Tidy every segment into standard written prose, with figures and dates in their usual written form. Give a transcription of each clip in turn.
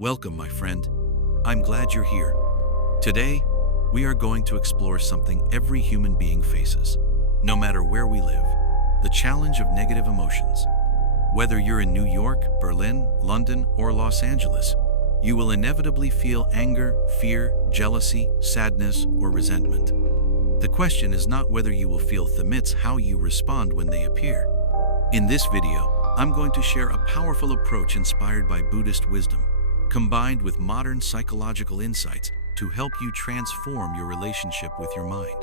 Welcome, my friend. I'm glad you're here. Today, we are going to explore something every human being faces, no matter where we live: the challenge of negative emotions. Whether you're in New York, Berlin, London, or Los Angeles, you will inevitably feel anger, fear, jealousy, sadness, or resentment. The question is not whether you will feel them, it's how you respond when they appear. In this video, I'm going to share a powerful approach inspired by Buddhist wisdom, combined with modern psychological insights to help you transform your relationship with your mind.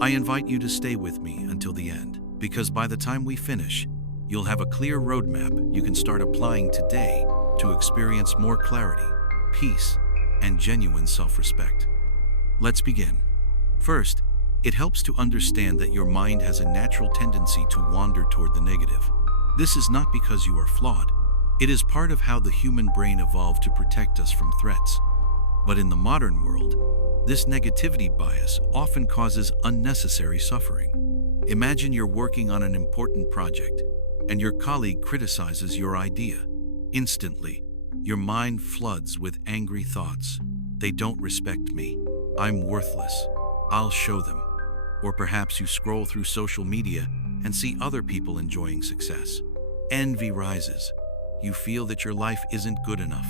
I invite you to stay with me until the end, because by the time we finish, you'll have a clear roadmap you can start applying today to experience more clarity, peace, and genuine self-respect. Let's begin. First, it helps to understand that your mind has a natural tendency to wander toward the negative. This is not because you are flawed. It is part of how the human brain evolved to protect us from threats. But in the modern world, this negativity bias often causes unnecessary suffering. Imagine you're working on an important project, and your colleague criticizes your idea. Instantly, your mind floods with angry thoughts. They don't respect me. I'm worthless. I'll show them. Or perhaps you scroll through social media and see other people enjoying success. Envy rises. You feel that your life isn't good enough.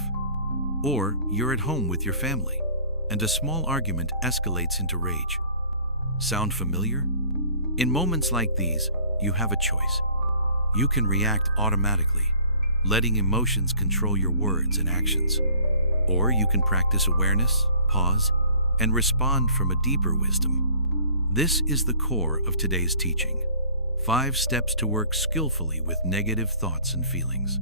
Or you're at home with your family, and a small argument escalates into rage. Sound familiar? In moments like these, you have a choice. You can react automatically, letting emotions control your words and actions. Or you can practice awareness, pause, and respond from a deeper wisdom. This is the core of today's teaching. 5 steps to work skillfully with negative thoughts and feelings.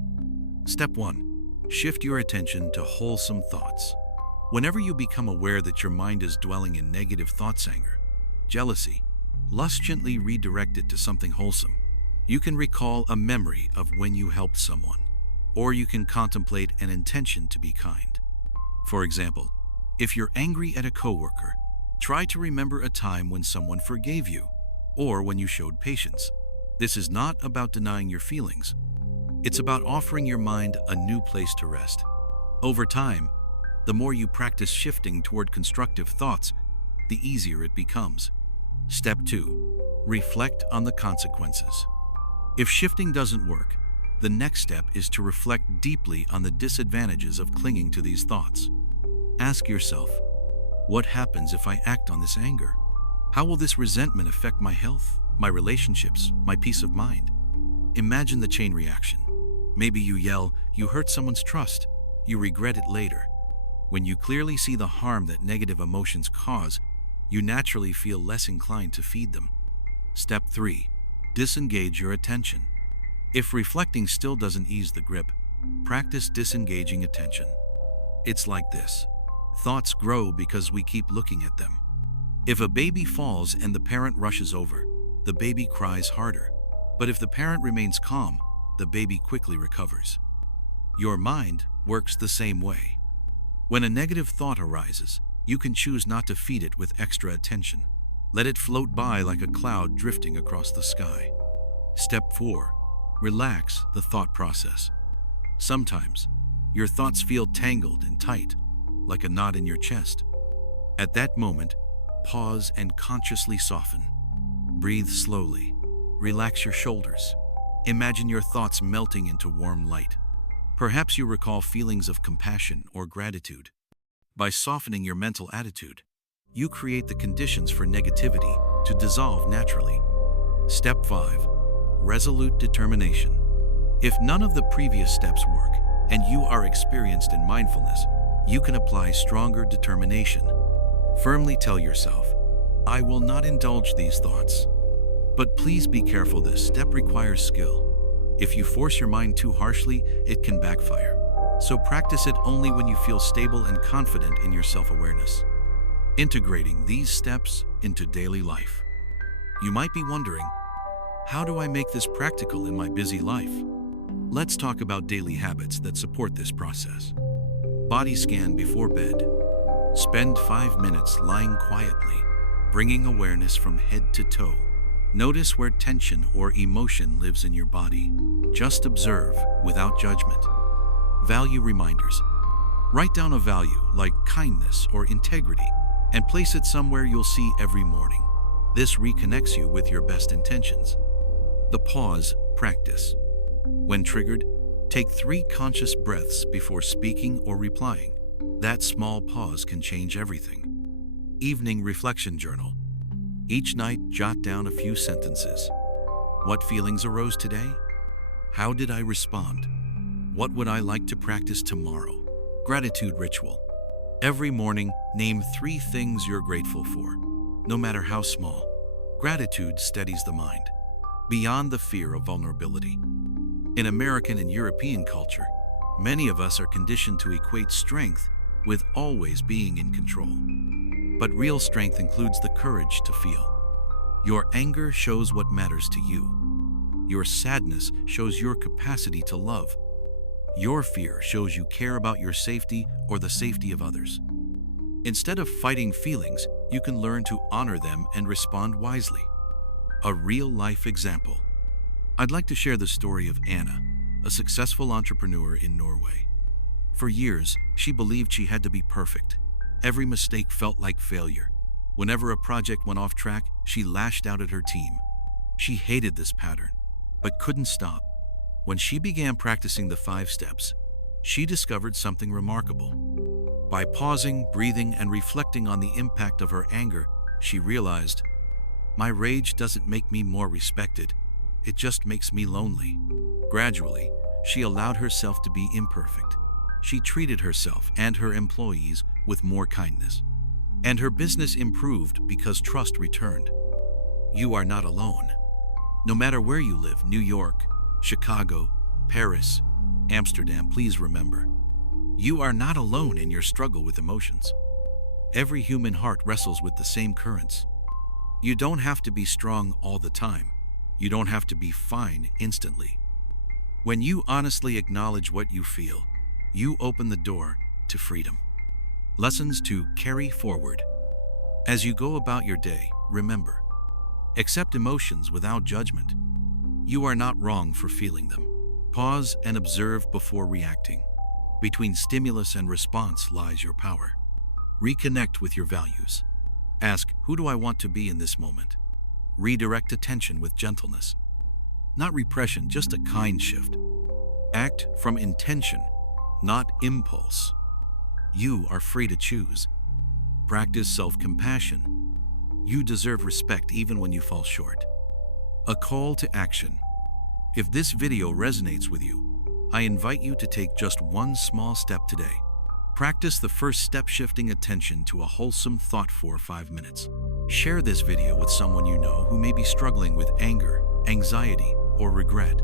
Step 1. Shift your attention to wholesome thoughts. Whenever you become aware that your mind is dwelling in negative thoughts, anger, jealousy, lust, gently redirect it to something wholesome. You can recall a memory of when you helped someone, or you can contemplate an intention to be kind. For example, if you're angry at a coworker, try to remember a time when someone forgave you, or when you showed patience. This is not about denying your feelings. It's about offering your mind a new place to rest. Over time, the more you practice shifting toward constructive thoughts, the easier it becomes. Step 2. Reflect on the consequences. If shifting doesn't work, the next step is to reflect deeply on the disadvantages of clinging to these thoughts. Ask yourself, what happens if I act on this anger? How will this resentment affect my health, my relationships, my peace of mind? Imagine the chain reaction. Maybe you yell, you hurt someone's trust. You regret it later. When you clearly see the harm that negative emotions cause, you naturally feel less inclined to feed them. Step 3. Disengage your attention. If reflecting still doesn't ease the grip, practice disengaging attention. It's like this. Thoughts grow because we keep looking at them. If a baby falls and the parent rushes over, the baby cries harder. But if the parent remains calm, the baby quickly recovers. Your mind works the same way. When a negative thought arises, you can choose not to feed it with extra attention. Let it float by like a cloud drifting across the sky. Step 4. Relax the thought process. Sometimes, your thoughts feel tangled and tight, like a knot in your chest. At that moment, pause and consciously soften. Breathe slowly. Relax your shoulders. Imagine your thoughts melting into warm light. Perhaps you recall feelings of compassion or gratitude. By softening your mental attitude, you create the conditions for negativity to dissolve naturally. Step 5. Resolute determination. If none of the previous steps work, and you are experienced in mindfulness, you can apply stronger determination. Firmly tell yourself, I will not indulge these thoughts. But please be careful, this step requires skill. If you force your mind too harshly, it can backfire. So practice it only when you feel stable and confident in your self-awareness. Integrating these steps into daily life. You might be wondering, how do I make this practical in my busy life? Let's talk about daily habits that support this process. Body scan before bed. Spend 5 minutes lying quietly, bringing awareness from head to toe. Notice where tension or emotion lives in your body. Just observe without judgment. Value reminders. Write down a value like kindness or integrity and place it somewhere you'll see every morning. This reconnects you with your best intentions. The pause practice. When triggered, take 3 conscious breaths before speaking or replying. That small pause can change everything. Evening reflection journal. Each night, jot down a few sentences. What feelings arose today? How did I respond? What would I like to practice tomorrow? Gratitude ritual. Every morning, name 3 things you're grateful for, no matter how small. Gratitude steadies the mind, beyond the fear of vulnerability. In American and European culture, many of us are conditioned to equate strength with always being in control. But real strength includes the courage to feel. Your anger shows what matters to you. Your sadness shows your capacity to love. Your fear shows you care about your safety or the safety of others. Instead of fighting feelings, you can learn to honor them and respond wisely. A real-life example. I'd like to share the story of Anna, a successful entrepreneur in Norway. For years, she believed she had to be perfect. Every mistake felt like failure. Whenever a project went off track, she lashed out at her team. She hated this pattern, but couldn't stop. When she began practicing the 5 steps, she discovered something remarkable. By pausing, breathing, and reflecting on the impact of her anger, she realized, my rage doesn't make me more respected, it just makes me lonely. Gradually, she allowed herself to be imperfect. She treated herself and her employees with more kindness. And her business improved because trust returned. You are not alone. No matter where you live, New York, Chicago, Paris, Amsterdam, please remember, you are not alone in your struggle with emotions. Every human heart wrestles with the same currents. You don't have to be strong all the time. You don't have to be fine instantly. When you honestly acknowledge what you feel, you open the door to freedom. Lessons to carry forward. As you go about your day, remember, accept emotions without judgment. You are not wrong for feeling them. Pause and observe before reacting. Between stimulus and response lies your power. Reconnect with your values. Ask, who do I want to be in this moment? Redirect attention with gentleness. Not repression, just a kind shift. Act from intention, not impulse. You are free to choose. Practice self-compassion. You deserve respect even when you fall short. A call to action. If this video resonates with you, I invite you to take just one small step today. Practice the first step, shifting attention to a wholesome thought for 5 minutes. Share this video with someone you know who may be struggling with anger, anxiety, or regret.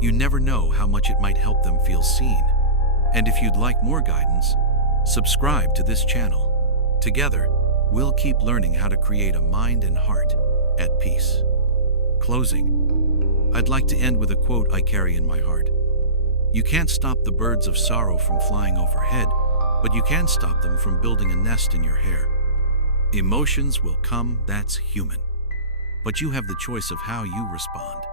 You never know how much it might help them feel seen. And if you'd like more guidance, subscribe to this channel. Together, we'll keep learning how to create a mind and heart at peace. Closing, I'd like to end with a quote I carry in my heart. You can't stop the birds of sorrow from flying overhead, but you can stop them from building a nest in your hair. Emotions will come, that's human. But you have the choice of how you respond.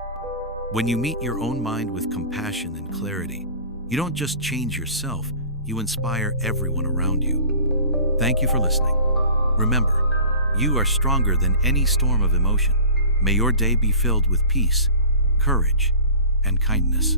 When you meet your own mind with compassion and clarity, you don't just change yourself, you inspire everyone around you. Thank you for listening. Remember, you are stronger than any storm of emotion. May your day be filled with peace, courage, and kindness.